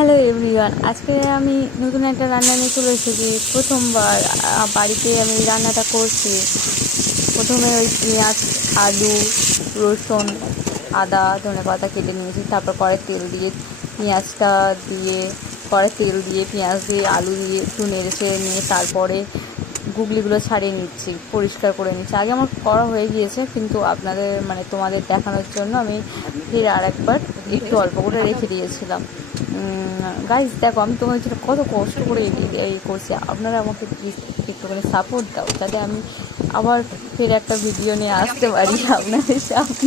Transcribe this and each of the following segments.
Hello everyone, আজকে আমি নতুন একটা রান্না নিয়ে চলে এসেছি। প্রথমবার বাড়িতে আমি রান্নাটা করছি। প্রথমে ওই পেঁয়াজ, আলু, রসুন, আদা, ধনে পাতা কেটে নিয়েছি, তারপর কড়াই তেল দিয়ে পেঁয়াজটা দিয়ে কড়াই তেল দিয়ে, পেঁয়াজ দিয়ে, আলু দিয়ে একটু নেড়ে চেড়ে নিয়ে তারপরে গুগলিগুলো ছাড়িয়ে নিচ্ছি, পরিষ্কার করে নিচ্ছি। আগে আমার করা হয়ে গিয়েছে, কিন্তু আপনাদের মানে তোমাদের দেখানোর জন্য আমি ফির আর একবার একটু অল্প করে রেখে দিয়েছিলাম। গাইজ দেখো আমি তোমাদের জন্য কত কষ্ট করে এই- করছি আপনারা আমাকে প্লিজ একটুখানি সাপোর্ট দাও যাতে আমি আবার ফের একটা ভিডিও নিয়ে আসতে পারি আপনাদের সামনে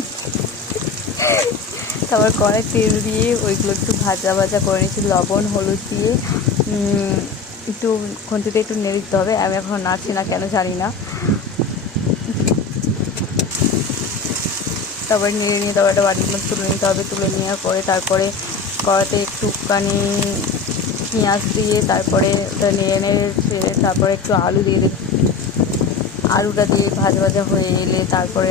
তারপর কড়াই তেল দিয়ে ওইগুলো একটু ভাজা ভাজা করে নিচ্ছি লবণ হলুদ দিয়ে একটু খুন্তিতে একটু নেড়ে দিতে হবে আমি এখন নাড়ছি না কেন জানি না তারপরে নেড়ে নিয়ে তারপর একটা বাটির মধ্যে তুলে নিতে হবে তুলে নেওয়ার পরে তারপরে কড়াতে একটুখানি পেঁয়াজ দিয়ে তারপরে ওটা নেড়ে নেড়ে তারপরে একটু আলু দিয়ে দেবে। আলুটা দিয়ে ভাজা ভাজা হয়ে এলে তারপরে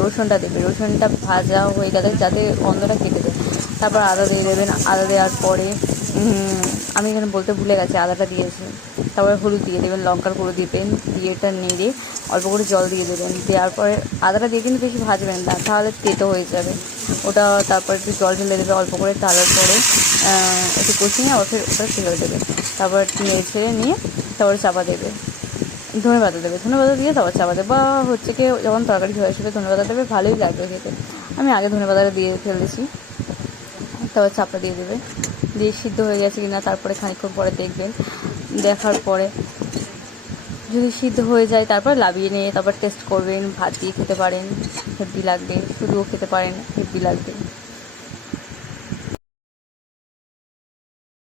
রসুনটা দেবে। রসুনটা ভাজা হয়ে গেলে যাতে অন্ধটা কেটে যায়। তারপর আদা দিয়ে দেবেন। আদা দেওয়ার পরে আমি এখানে বলতে ভুলে গেছি, আদাটা দিয়েছি। তারপরে হলুদ দিয়ে দেবেন, লঙ্কার গুঁড়ো দিবেন, দিয়ে এটা নেড়ে অল্প করে জল দিয়ে দেবেন। দেওয়ার পরে আদাটা দিয়ে কিন্তু বেশি ভাজবেন না, তাহলে তেতো হয়ে যাবে। ওটা তারপর একটু জল ঢেলে দেবে অল্প করে, তারপরে পরে একটু কষিয়ে আবার ফের ওটা ফেলে দেবে। তারপর নেড়ে ছেড়ে নিয়ে তারপরে চাপা দেবে। ধনে পাতা দেবে, ধনে পাতা দিয়ে তারপর চাপা দেবে। বা হচ্ছে কি, যখন তরকারি হয়ে আসবে, ধনে পাতা দেবে, ভালোই লাগবে খেতে। আমি আগে ধনে পাতাটা দিয়ে ফেলেছি। তারপর চাপা দিয়ে দেবে। দিয়ে সিদ্ধ হয়ে গেছে কিনা তারপরে খানিক্ষণ পরে দেখবেন। দেখার পরে যদি সিদ্ধ হয়ে যায়, তারপর লাবিয়ে নিয়ে তারপর টেস্ট করবেন, ভাত দিয়ে খেতে পারেন, হেব্বি লাগবে, শুধুও খেতে পারেন, হেব্বি লাগবে।